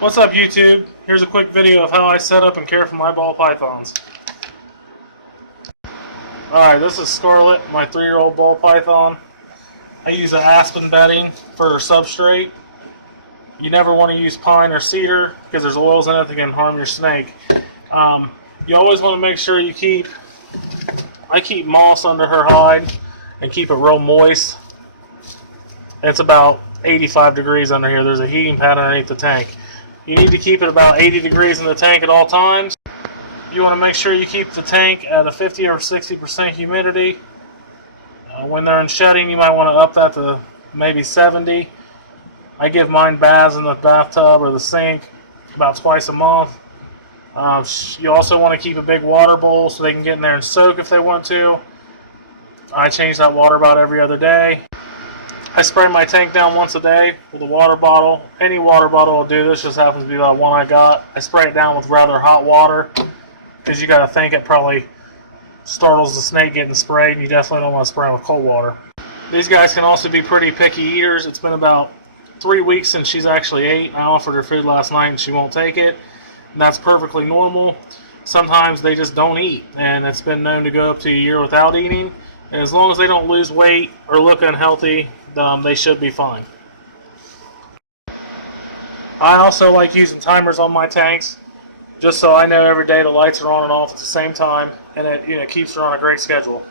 What's up, YouTube? Here's a quick video of how I set up and care for my ball pythons. Alright, this is Scarlet, my 3-year-old ball python. I use an aspen bedding for substrate. You never want to use pine or cedar because there's oils in it that can harm your snake. You always want to make sure you I keep moss under her hide and keep it real moist. It's about 85 degrees under here. There's a heating pad underneath the tank. You need to keep it about 80 degrees in the tank at all times. You want to make sure you keep the tank at a 50 or 60% humidity. When they're in shedding, you might want to up that to maybe 70. I give mine baths in the bathtub or the sink about twice a month. You also want to keep a big water bowl so they can get in there and soak if they want to. I change that water about every other day. I spray my tank down once a day with a water bottle. Any water bottle will do. This just happens to be the one I got. I spray it down with rather hot water because you got to think it probably startles the snake getting sprayed, and you definitely don't want to spray them with cold water. These guys can also be pretty picky eaters. It's been about 3 weeks since she's actually ate. I offered her food last night and she won't take it, and that's perfectly normal. Sometimes they just don't eat, and it's been known to go up to a year without eating. And as long as they don't lose weight or look unhealthy, they should be fine. I also like using timers on my tanks, just so I know every day the lights are on and off at the same time, and it keeps her on a great schedule.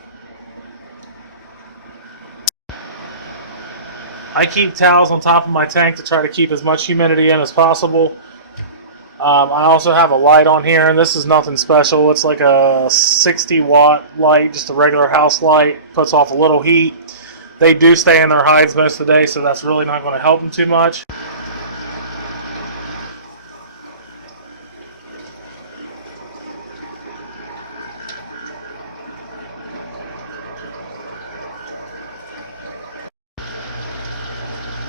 I keep towels on top of my tank to try to keep as much humidity in as possible. I also have a light on here, and this is nothing special. It's like a 60-watt light, just a regular house light. Puts off a little heat. They do stay in their hides most of the day, so that's really not going to help them too much.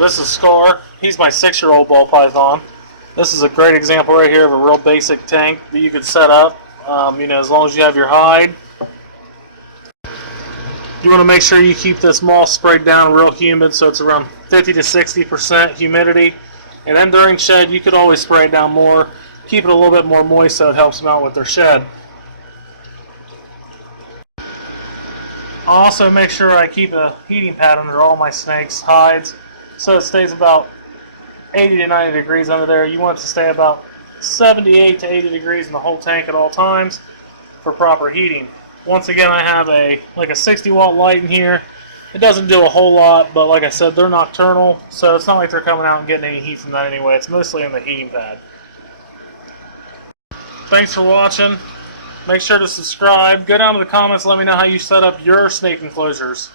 This is Scar. He's my 6-year-old ball python. This is a great example right here of a real basic tank that you could set up. As long as you have your hide. You want to make sure you keep this moss sprayed down real humid, so it's around 50 to 60% humidity. And then during shed, you could always spray it down more. Keep it a little bit more moist so it helps them out with their shed. I'll also make sure I keep a heating pad under all my snakes' hides, so it stays about 80 to 90 degrees under there. You want it to stay about 78 to 80 degrees in the whole tank at all times for proper heating. Once again, I have a 60-watt light in here. It doesn't do a whole lot, but like I said, they're nocturnal, so it's not like they're coming out and getting any heat from that anyway. It's mostly in the heating pad. Thanks for watching. Make sure to subscribe. Go down to the comments and let me know how you set up your snake enclosures.